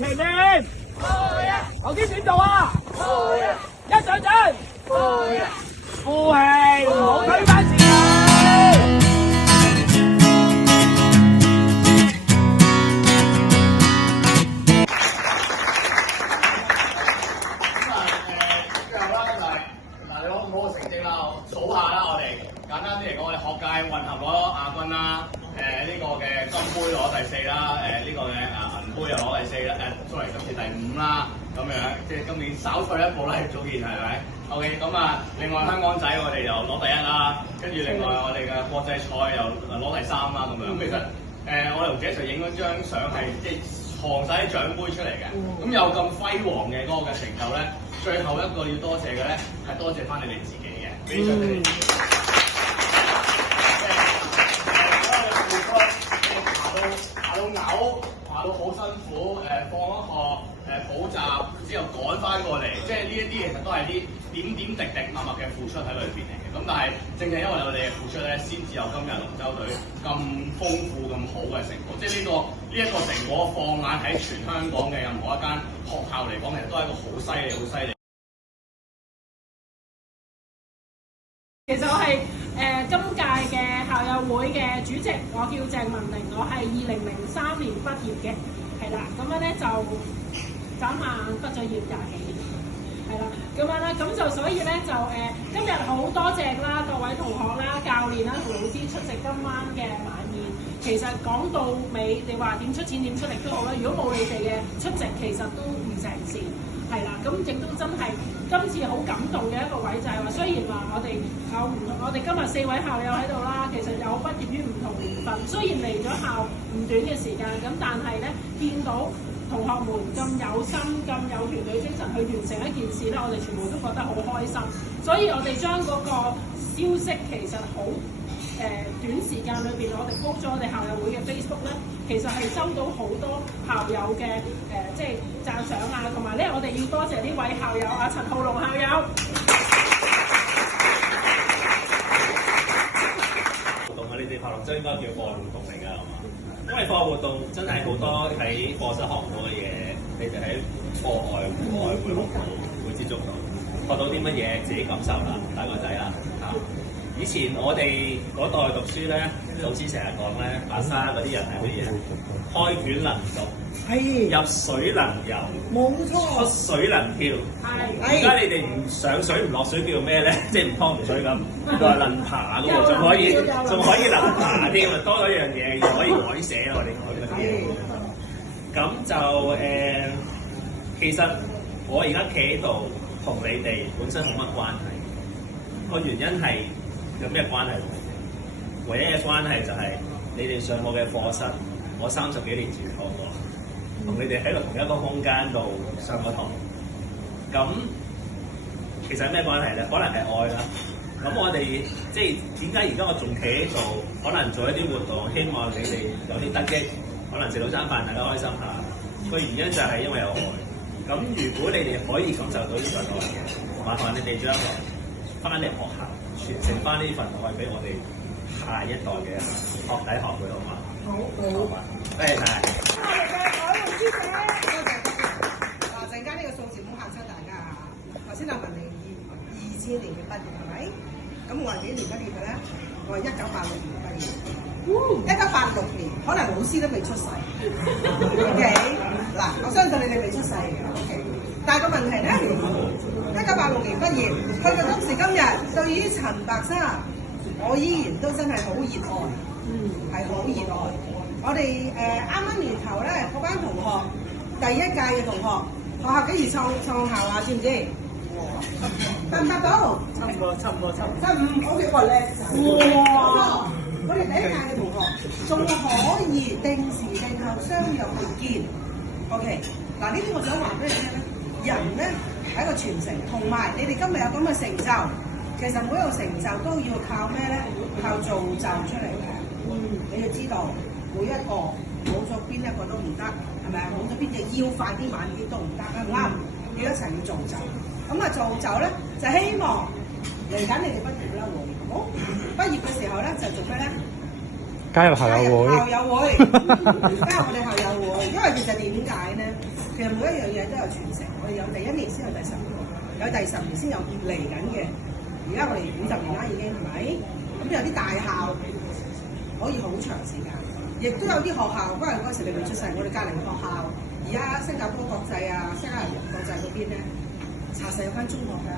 前面。頭先點做啊？一上陣，呼氣，唔好推翻自己。數下啦，我哋簡單啲嚟講，我哋學界混合攞亞軍啦，呢個嘅金杯攞第四啦，呢個嘅銀杯又攞第四啦，sorry，今次第五啦，咁樣即係今年稍退一步啦，早前係咪 ？OK， 咁啊，另外香港仔我哋又攞第一啦，跟住另外我哋嘅國際賽又攞第三啦，咁樣其實我哋同姐 Sir 影咗張相係即係藏晒啲獎杯出嚟嘅，咁有咁輝煌嘅嗰個嘅成就咧，最後一個要多謝嘅咧係多謝翻你哋自己嘅，俾咗你哋自己。爬到嘔，爬到好辛苦，放咗學，補習之後趕翻過嚟，即係呢一啲其實都係啲點點滴滴默默嘅付出喺裏邊嚟嘅。咁但係正正因為我哋嘅付出咧，先至有今日龍舟隊咁豐富咁好嘅成果。即係呢一個成果放眼喺全香港嘅任何一間學校嚟講，其實都係一個好犀利、好犀利。其實我係今屆嘅校友會嘅主席，我叫鄭文玲，我係2003年畢業嘅，係啦，咁樣咧就眨眼畢咗業廿幾年，係啦，咁樣啦，咁就所以咧就今日好多謝啦各位同學啦、教練啦同老師出席今晚嘅晚宴。其實講到尾，你話點出錢點出力都好啦，如果冇你哋嘅出席，其實都唔成事。係啦，咁亦都真係今次好感動嘅一個位就係話，雖然話我哋有唔同，我哋今日4位校友喺度啦，其實有畢業於唔同年份，雖然嚟咗校唔短嘅時間，咁但係咧見到同學們咁有心、咁有團隊精神去完成一件事咧，我哋全部都覺得好開心，所以我哋將嗰個消息其實好短時間裏邊，我哋 post 咗我哋校友會嘅 Facebook 咧，其實係收到好多校友嘅即係讚賞啊，同埋咧我哋要多謝呢位校友啊，陳浩龍校友。活動啊，你哋校龍舟應該叫課外活動嚟㗎，係嘛？因為課外活動真係好多喺課室學唔到嘅嘢，你哋喺課外戶外會接觸到，學到啲乜嘢自己感受啦，大個仔啦嚇。以前我哋嗰代讀書咧，老師成日講咧，阿沙嗰啲人係乜嘢？開卷能讀，入水能游，冇錯，出水能跳。而家你哋唔上水唔落水叫咩咧？即係唔湯唔水咁，就係能爬嘅喎，仲可以能爬添啊！多咗一樣嘢，又可以改寫我哋改乜嘢。咁就其實我而家企喺度同你哋本身冇乜關係，個原因係。有咩關係？唯一嘅關係就係你哋上我嘅課室，我30幾年前學過，同你哋喺同一個空間度上過堂。咁其實係咩關係咧？可能係愛啦。咁我哋即係點解而家我仲企喺度？可能做一啲活動，希望你哋有啲得益，可能食到餐飯大家開心下。個原因就係因為有愛。咁如果你哋可以感受到呢份愛嘅，麻煩你哋將來翻嚟學校。傳承翻呢份愛俾我哋下一代嘅學弟學妹，好嘛？好嘛？多謝晒。我哋嘅海龍師姐，多謝。陣間呢個數字唔好嚇親大家啊！頭先阿文玲2000年嘅畢業係咪？咁我係幾年畢業嘅咧？我係1986年畢業。1986年，可能老師都未出世。OK， 嗱，我相信你哋未出世嘅。OK。但係個問題咧，1986年畢業，去到今時今日，對於陳白沙，我依然都真係好熱愛，係好熱愛。我哋啱啱年頭咧，嗰班同學，第一屆嘅同學，學校幾時創校啊？知唔知？達唔達到？差唔多。得5，好嘅，叻仔。哇！我哋第一屆嘅同學，仲可以定時定候相約去見。OK， 嗱呢啲我想話俾你聽咧。人咧係一個傳承，同埋你哋今日有咁嘅成就，其實每一個成就都要靠咩咧？靠造就出嚟嘅。你要知道每一個冇咗邊一個都唔得，係咪啊？冇咗邊隻腰快啲慢啲都唔得，啱唔啱？你一齊要造就。咁啊造就咧就希望嚟緊你哋畢業啦，會好畢業嘅時候咧就做咩咧？加入校友會，加入我哋校友會，因為其實點解咧？其其實每一樣嘢都有傳承，我哋有第1年先有第10年，有第10年先有嚟緊嘅。而家我哋50年啦已經係咪？咁有啲大校可以好長時間，亦都有啲學校，不過嗰時你未出世，我哋隔離學校，而家新加坡國際啊、西加人國際嗰邊咧，查實有間中學㗎。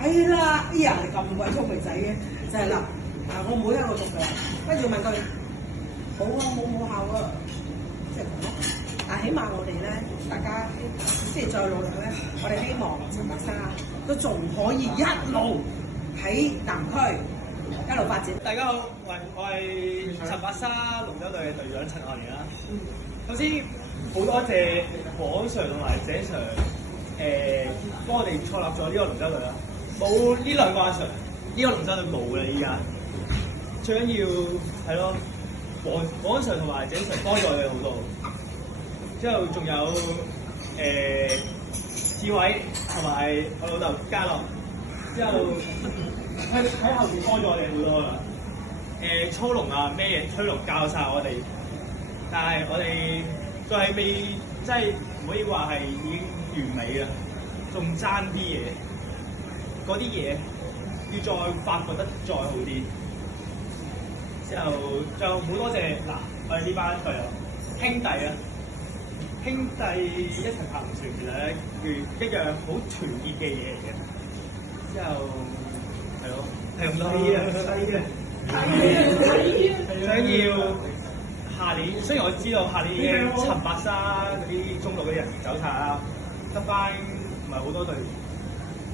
係啦，哎呀，你咁鬼聰明仔嘅，就係啦。我妹喺度讀嘅，跟住問佢：好啊，冇母校啊，即係咁咯。但係起碼我哋咧，大家即係再努力咧，我哋希望陳白沙都仲可以一路喺南區一路發展。大家好，我係陳白沙龍舟隊嘅隊長陳學年啦。首先好多謝黃 Sir 同埋謝 Sir 幫我哋創立咗呢個龍舟隊啦。冇呢兩個阿 Sir，呢個龍舟隊冇啦依家。最緊要係咯，黃 Sir 同埋謝 Sir 幫助我哋好多。之後仲有志偉同埋我老豆嘉樂，之後喺後面幫咗我哋好多啦。操龍啊咩嘢推龍教晒我哋，但係我哋仲係未即係唔可以話係已經完美啦，仲爭啲嘢，嗰啲嘢要再發掘得再好啲。之後就好多謝嗱，我哋呢班隊友兄弟啊！兄弟一齊行船，其實咧一樣好團結嘅嘢嚟嘅。之後係咯，係咁多。想要下年，雖然我知道下年已經陳白沙嗰啲中路嗰啲人走晒啦，得翻唔係好多隊，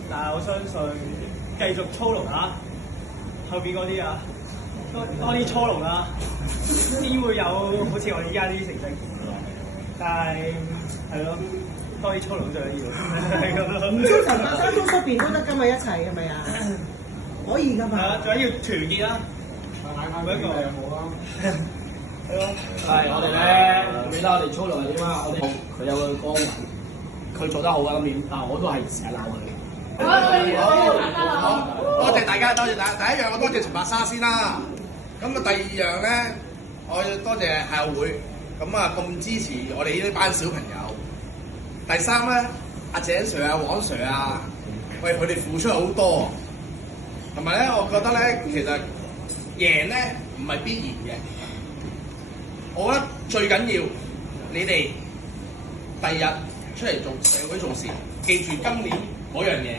但係我相信繼續操龍啦，後邊嗰啲啊，多啲操龍啦，先會有好似我哋依家呢啲成績。但係係咯，多啲操龍最緊要。唔中陳白沙中出邊都得㗎嘛，一齊係咪啊？可以㗎嘛。係啊，最緊要團結啦。每一個有冇啦？係咯。係我哋咧，記得我哋操龍係點啊？我哋佢有個光環，佢做得好啊！今年啊，我都係成日鬧佢。好，多謝大家，多謝大家。第一樣我多謝陳白沙先啦。咁啊，第二樣咧，我要多謝校友會。咁啊，咁支持我哋呢班小朋友。第三咧，阿井 Sir 啊、黃 Sir 啊，喂，佢哋付出好多。同埋咧，我覺得咧，其實贏咧唔係必然嘅。我覺得最緊要你哋第日出嚟做社會做事，記住今年嗰樣嘢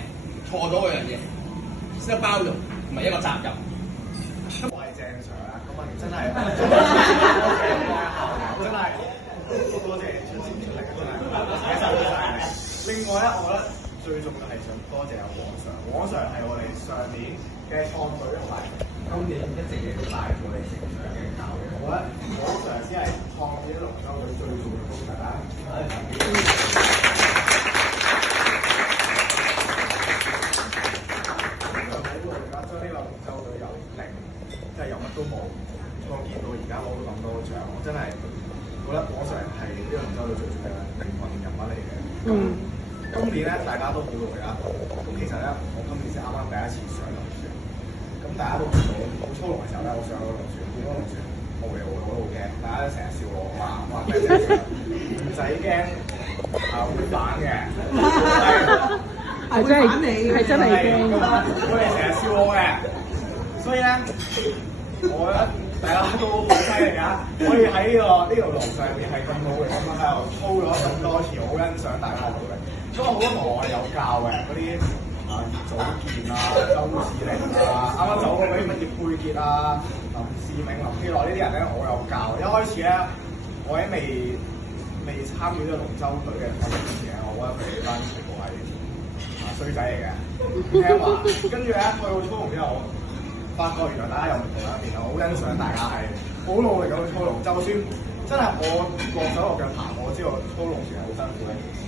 錯咗嗰樣嘢，識得包容同埋一個責任。我係鄭 Sir 啊，咁啊真係真係多謝出錢出力，真係寫晒出晒。另外咧，我覺得最重要係想多謝阿黃 Sir，黃 Sir 係我哋上年嘅創隊同埋今年一直亦都帶我哋成長嘅教嘅。我覺得黃 Sir 先係創建龍舟隊最重要嘅功臣啦。將呢個龍舟隊由零，即係由乜都冇，創建到而家攞到咁多獎，我真係覺得黃 Sir 係呢個龍舟隊最重要嘅靈魂人物嚟嘅。今年咧大家都好努力啦，咁其實咧我今年先啱啱第一次上龍船，咁大家都見到我操龍嘅時候咧，我上個龍船，見到龍船無厘頭，我都好驚，大家都成日笑我話咩唔使驚啊會反嘅，係真係係真係驚。佢哋成日笑我嘅，所以咧，我覺得大家都好犀利啊！可以喺呢條路上面係咁努力咁樣喺度操咗咁多次，好欣賞大家嘅努力。因為好多同學我哋有教嘅嗰啲祖健啊、周志玲啊，啱啱走嗰啲乜葉佩傑啊、林志明、林希樂呢啲人咧，我有教。一開始咧，我喺未參與呢個龍舟隊嘅訓練之前，我覺得佢哋班全部係衰仔嚟嘅，唔聽話。跟住咧，去到操龍之後，發覺原來大家有唔同一面，我好欣賞大家係好努力咁去操龍。就算真係我落手落腳爬，我知道操龍其實好辛苦嘅一件事情。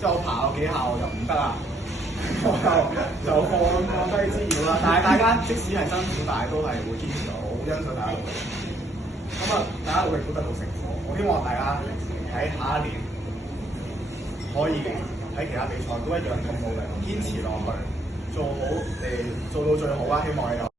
即係我爬咗幾下我就唔得啦，我就放低資料啦。但係大家即使係辛苦，但係都係會堅持到，我好欣賞大家努力。咁啊，大家努力都得到成果。我希望大家喺下一年可以喺其他比賽都一樣咁努力，堅持落去，做好做到最好啦！希望你哋。